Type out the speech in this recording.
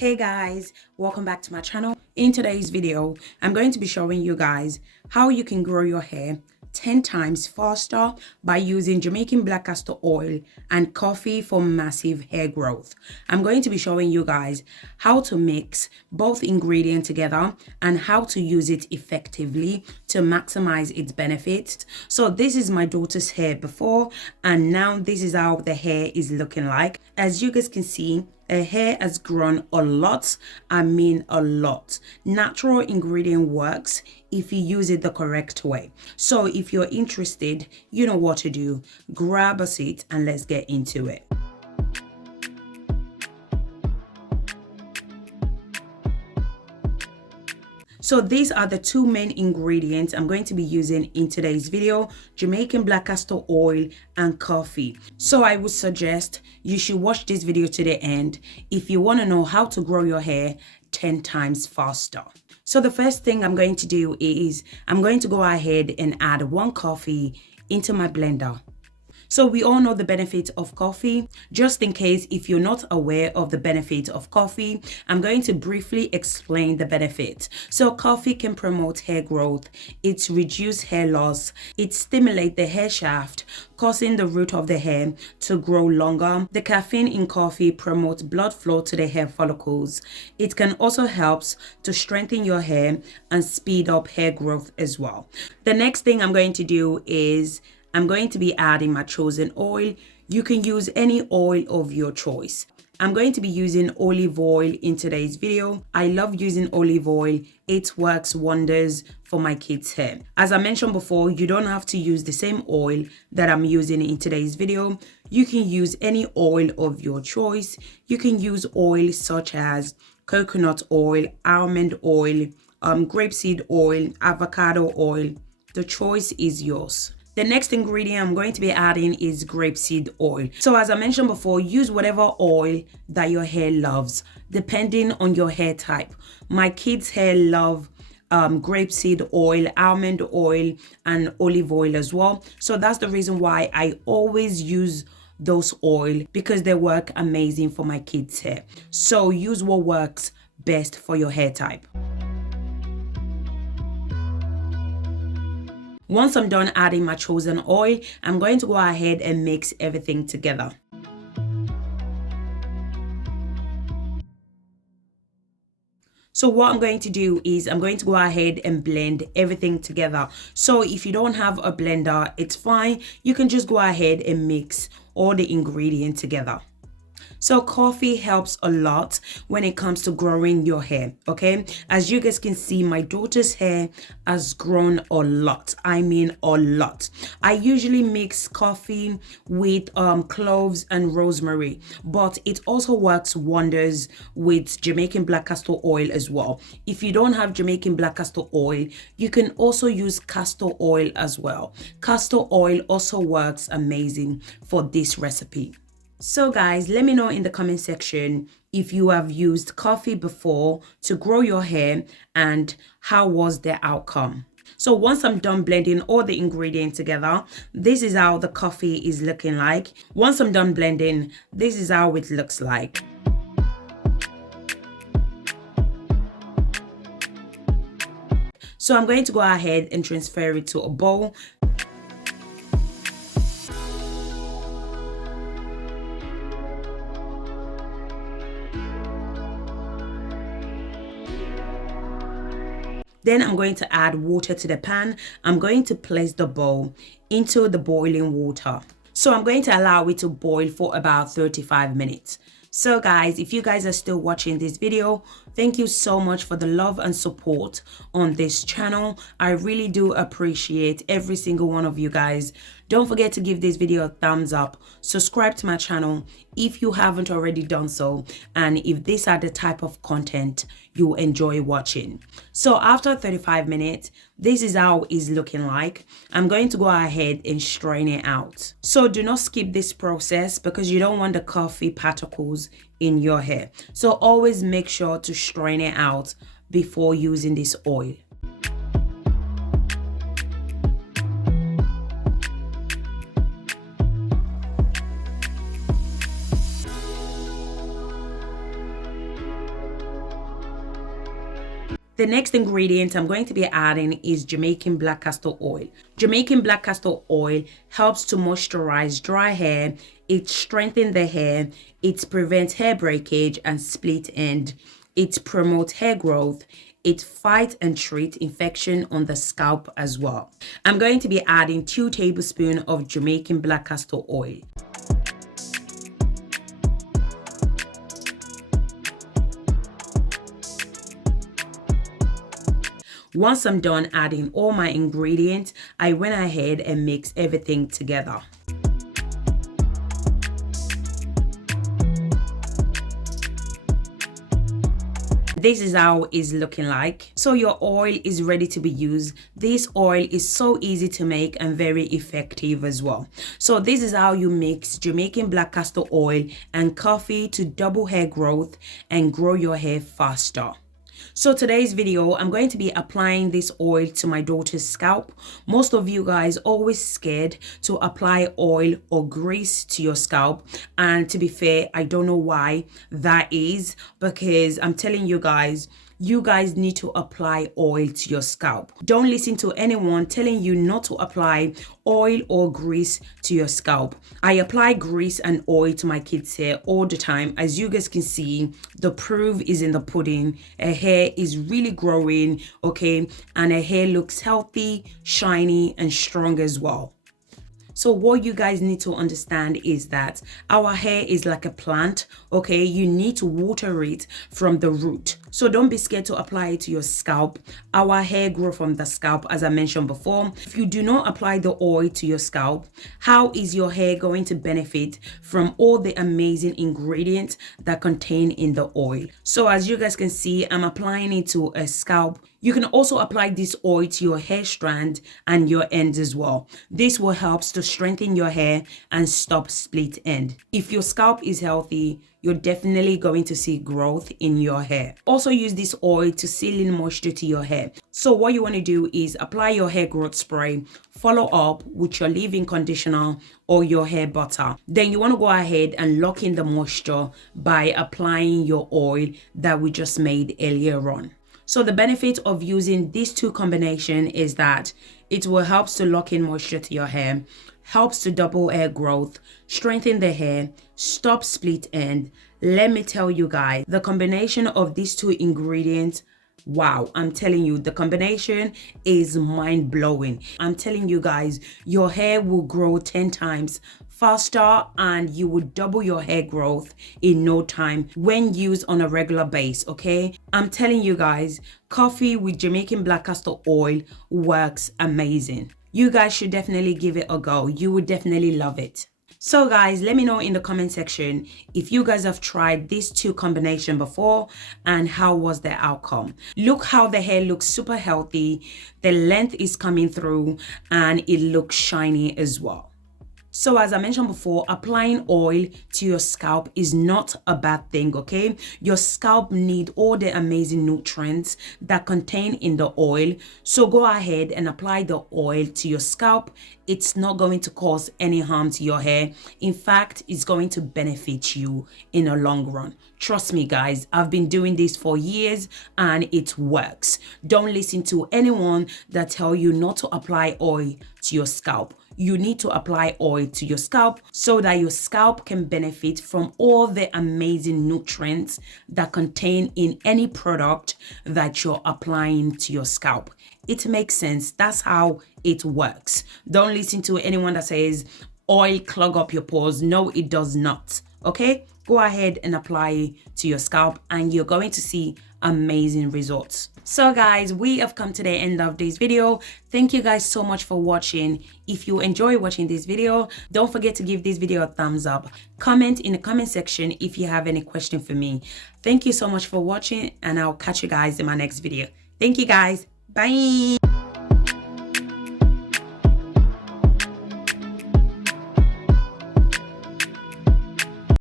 Hey guys, welcome back to my channel. In today's video, I'm going to be showing you guys how you can grow your hair 10 times faster by using Jamaican black castor oil and coffee for massive hair growth. I'm going to be showing you guys how to mix both ingredients together and how to use it effectively to maximize its benefits. So this is my daughter's hair before, and now this is how the hair is looking like. As you guys can see, her hair has grown a lot. I mean a lot. Natural ingredient works if you use it the correct way. So if you're interested, you know what to do. Grab a seat and let's get into it. So these are the two main ingredients I'm going to be using in today's video: Jamaican black castor oil and coffee. So I would suggest you should watch this video to the end if you want to know how to grow your hair 10 times faster. So the first thing I'm going to do is I'm going to go ahead and add 1 coffee into my blender. So we all know the benefit of coffee. Just in case if you're not aware of the benefit of coffee, I'm going to briefly explain the benefit. So coffee can promote hair growth, it reduces hair loss, it stimulates the hair shaft, causing the root of the hair to grow longer. The caffeine in coffee promotes blood flow to the hair follicles. It can also help to strengthen your hair and speed up hair growth as well. The next thing I'm going to do is I'm going to be adding my chosen oil. You can use any oil of your choice. I'm going to be using olive oil in today's video. I love using olive oil. It works wonders for my kids' hair. As I mentioned before, you don't have to use the same oil that I'm using in today's video. You can use any oil of your choice. You can use oil such as coconut oil, almond oil, grapeseed oil, avocado oil. The choice is yours. The next ingredient I'm going to be adding is grapeseed oil. So as I mentioned before, use whatever oil that your hair loves, depending on your hair type. My kids' hair love grapeseed oil, almond oil, and olive oil as well. So that's the reason why I always use those oil, because they work amazing for my kids' hair. So use what works best for your hair type. Once I'm done adding my chosen oil, I'm going to go ahead and mix everything together. So what I'm going to do is I'm going to go ahead and blend everything together. So if you don't have a blender, it's fine. You can just go ahead and mix all the ingredients together. So coffee helps a lot when it comes to growing your hair, okay? As you guys can see, my daughter's hair has grown a lot. I mean a lot. I usually mix coffee with cloves and rosemary, but it also works wonders with Jamaican black castor oil as well. If you don't have Jamaican black castor oil, you can also use castor oil as well. Castor oil also works amazing for this recipe. So guys, let me know in the comment section if you have used coffee before to grow your hair and how was the outcome. So once I'm done blending all the ingredients together, this is how the coffee is looking like. Once I'm done blending, this is how it looks like. So I'm going to go ahead and transfer it to a bowl. Then I'm going to add water to the pan. I'm going to place the bowl into the boiling water. So I'm going to allow it to boil for about 35 minutes. So guys, if you guys are still watching this video, thank you so much for the love and support on this channel. I really do appreciate every single one of you guys. Don't forget to give this video a thumbs up, subscribe to my channel if you haven't already done so, and if these are the type of content you enjoy watching. So after 35 minutes, this is how it's looking like. I'm going to go ahead and strain it out. So do not skip this process because you don't want the coffee particles in your hair. So always make sure to strain it out before using this oil. The next ingredient I'm going to be adding is Jamaican black castor oil. Jamaican black castor oil helps to moisturize dry hair, it strengthens the hair, it prevents hair breakage and split end, it promotes hair growth, it fights and treats infection on the scalp as well. I'm going to be adding 2 tablespoons of Jamaican black castor oil. Once I'm done adding all my ingredients, I went ahead and mixed everything together. This is how it's looking like. So your oil is ready to be used. This oil is so easy to make and very effective as well. So this is how you mix Jamaican black castor oil and coffee to double hair growth and grow your hair faster. So today's video, I'm going to be applying this oil to my daughter's scalp. Most of you guys always scared to apply oil or grease to your scalp. And to be fair, I don't know why that is, because I'm telling you guys need to apply oil to your scalp. Don't listen to anyone telling you not to apply oil or grease to your scalp. I apply grease and oil to my kids' hair all the time. As you guys can see, the proof is in the pudding. Her hair is really growing, okay? And her hair looks healthy, shiny, and strong as well. So what you guys need to understand is that our hair is like a plant, okay? You need to water it from the root. So don't be scared to apply it to your scalp. Our hair grows from the scalp, as I mentioned before. If you do not apply the oil to your scalp, how is your hair going to benefit from all the amazing ingredients that contain in the oil? So as you guys can see, I'm applying it to a scalp. You can also apply this oil to your hair strand and your ends as well. This will help to strengthen your hair and stop split end. If your scalp is healthy, you're definitely going to see growth in your hair. Also use this oil to seal in moisture to your hair. So what you want to do is apply your hair growth spray, follow up with your leave-in conditioner or your hair butter. Then you want to go ahead and lock in the moisture by applying your oil that we just made earlier on. So the benefit of using these 2 combinations is that it will help to lock in moisture to your hair, helps to double hair growth, strengthen the hair, stop split end. Let me tell you guys, the combination of these 2 ingredients, wow, I'm telling you, the combination is mind-blowing. I'm telling you guys, your hair will grow 10 times faster and you will double your hair growth in no time when used on a regular basis, okay? I'm telling you guys, coffee with Jamaican black castor oil works amazing. You guys should definitely give it a go. You would definitely love it. So guys, let me know in the comment section if you guys have tried these 2 combinations before and how was the outcome. Look how the hair looks super healthy, the length is coming through and it looks shiny as well. So as I mentioned before, applying oil to your scalp is not a bad thing, okay? Your scalp needs all the amazing nutrients that contain in the oil. So go ahead and apply the oil to your scalp. It's not going to cause any harm to your hair. In fact, it's going to benefit you in a long run. Trust me, guys, I've been doing this for years and it works. Don't listen to anyone that tell you not to apply oil to your scalp. You need to apply oil to your scalp so that your scalp can benefit from all the amazing nutrients that contain in any product that you're applying to your scalp. It makes sense. That's how it works. Don't listen to anyone that says oil clog up your pores. No, it does not. Okay? Go ahead and apply it to your scalp and you're going to see amazing results. So guys, we have come to the end of this video. Thank you guys so much for watching. If you enjoy watching this video, don't forget to give this video a thumbs up. Comment in the comment section if you have any question for me. Thank you so much for watching and I'll catch you guys in my next video. Thank you guys. Bye.